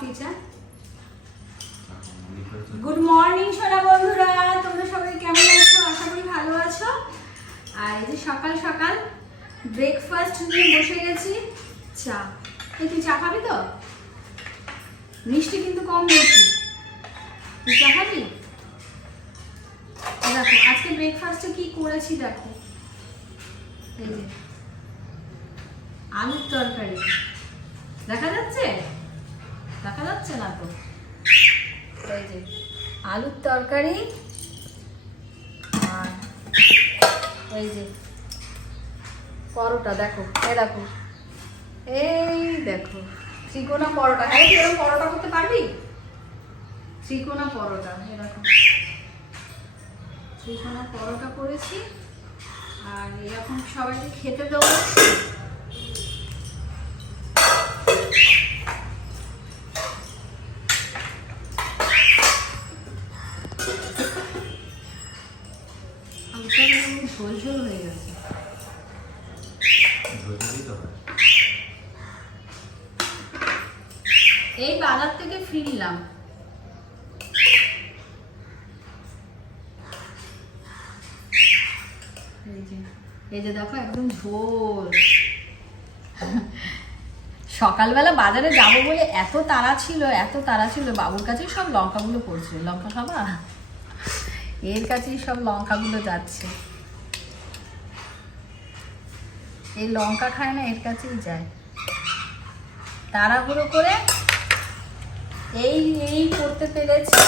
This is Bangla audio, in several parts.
কি চা গুড মর্নিং সোনা বন্ধুরা। তোমরা সবাই কেমন আছো? আশা করি ভালো আছো। আর এই যে সকাল সকাল ব্রেকফাস্ট নিয়ে বসে গেছি। চা। এই তুই চা খাবি তো? মিষ্টি কিন্তু কম দিয়েছি তুই চা খাবি? দেখো, আজকে ব্রেকফাস্টে কি করেছি দেখো। এই যে, আলুর তরকারি। দেখা যাচ্ছে? দেখা যাচ্ছে না তো। যে, আলুর তরকারি আর ওই যে পরোটা, দেখো, এই দেখো এই দেখো, ত্রিকোণা পরোটা, এই তুই এরকম পরোটা করতে পারবি? ত্রিকোণা পরোটা দেখো, ত্রিকোণা পরোটা করেছি, আর এরকম সবাইকে খেতে দেবো। ঝোল হয়ে গেছে। এই বাজার থেকে ফিরলাম এই যে দেখো একদম ঝোল। সকালবেলা বাজারে যাব বলে এত তাড়া ছিল, এত তাড়া ছিল, বাবুর কাছেই সব লঙ্কাগুলো পড়ছে লঙ্কা খাবা? এর কাছেই সব লঙ্কাগুলো যাচ্ছে। এই লঙ্কা খায় না, এর কাছেই যায়। তাড়াহুড়ো করে এই এই করতে পেরেছি।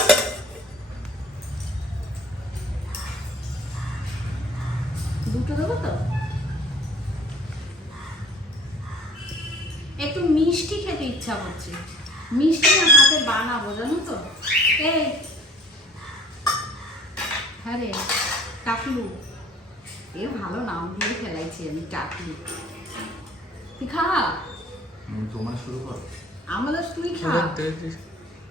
দুটো দেবো তো? একটু মিষ্টি খেতে ইচ্ছা করছে। মিষ্টি না হাতে বানাবো, জানো তো? এই হ্যাঁ রে টাকলু এ ভালো নাম দিয়ে ফেলাইছি আমি তুই খা। তোমার শুরু কর। আমাদের তুই খা।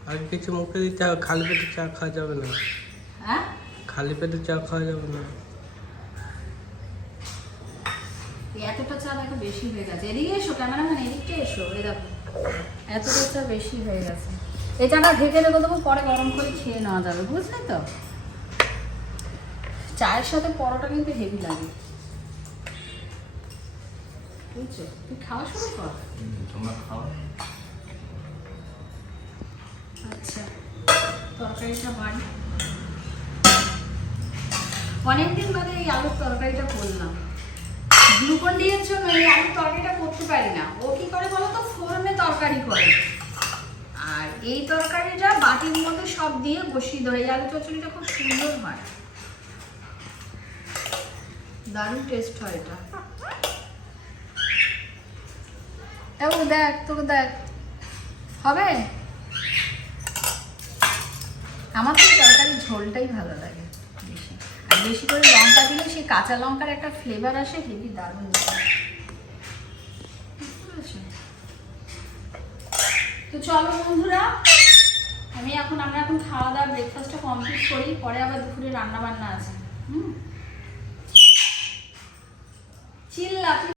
আর কিছু মুখে চা খালি পেটে চা খাওয়া যাবে না। হ্যাঁ? খালি পেটে চা খাওয়া যাবে না। এতটা চা দেখো বেশি হয়ে গেছে। এদিকে এসো ক্যামেরাম্যান এদিকটা এসো এই দেখো। এতটা চা বেশি হয়ে গেছে। এই চাটা ঢেকে রেখে দেবো পরে গরম করে খেয়ে নেওয়া যাবে বুঝলে তো? চায়ের সাথে পরোটা কিন্তু হেভি লাগে। বুঝছ? তুই খাওয়া শুরু কর। তোমরা খাও। আচ্ছা তরকারিটা বাড়ি অনেকদিন বাদে এই আলুর তরকারিটা করলাম। গ্লুকন জন্য এই আলুর তরকারিটা করতে পারি না। ও কি করে বলো তো? ফোরনে তরকারি করে। আর এই তরকারিটা বাটির মধ্যে সব দিয়ে বসিয়ে দেয় এই আলু চচড়িটা খুব সুন্দর হয়। দারুণ টেস্ট হয় এটা। এবার দেখ, তোকে দেখ। হবে? আমার তো তরকারি ঝোলটাই ভালো লাগে বেশি। আর বেশি করে লঙ্কা দিলে সেই কাঁচা লঙ্কার একটা ফ্লেভার আসে হেভি দারুণ? তো চলো বন্ধুরা, আমি এখন, আমরা এখন খাওয়া দাওয়া ব্রেকফাস্টটা কমপ্লিট করি, পরে আবার দুপুরে রান্না বান্না আছে। হুম? চিল্লা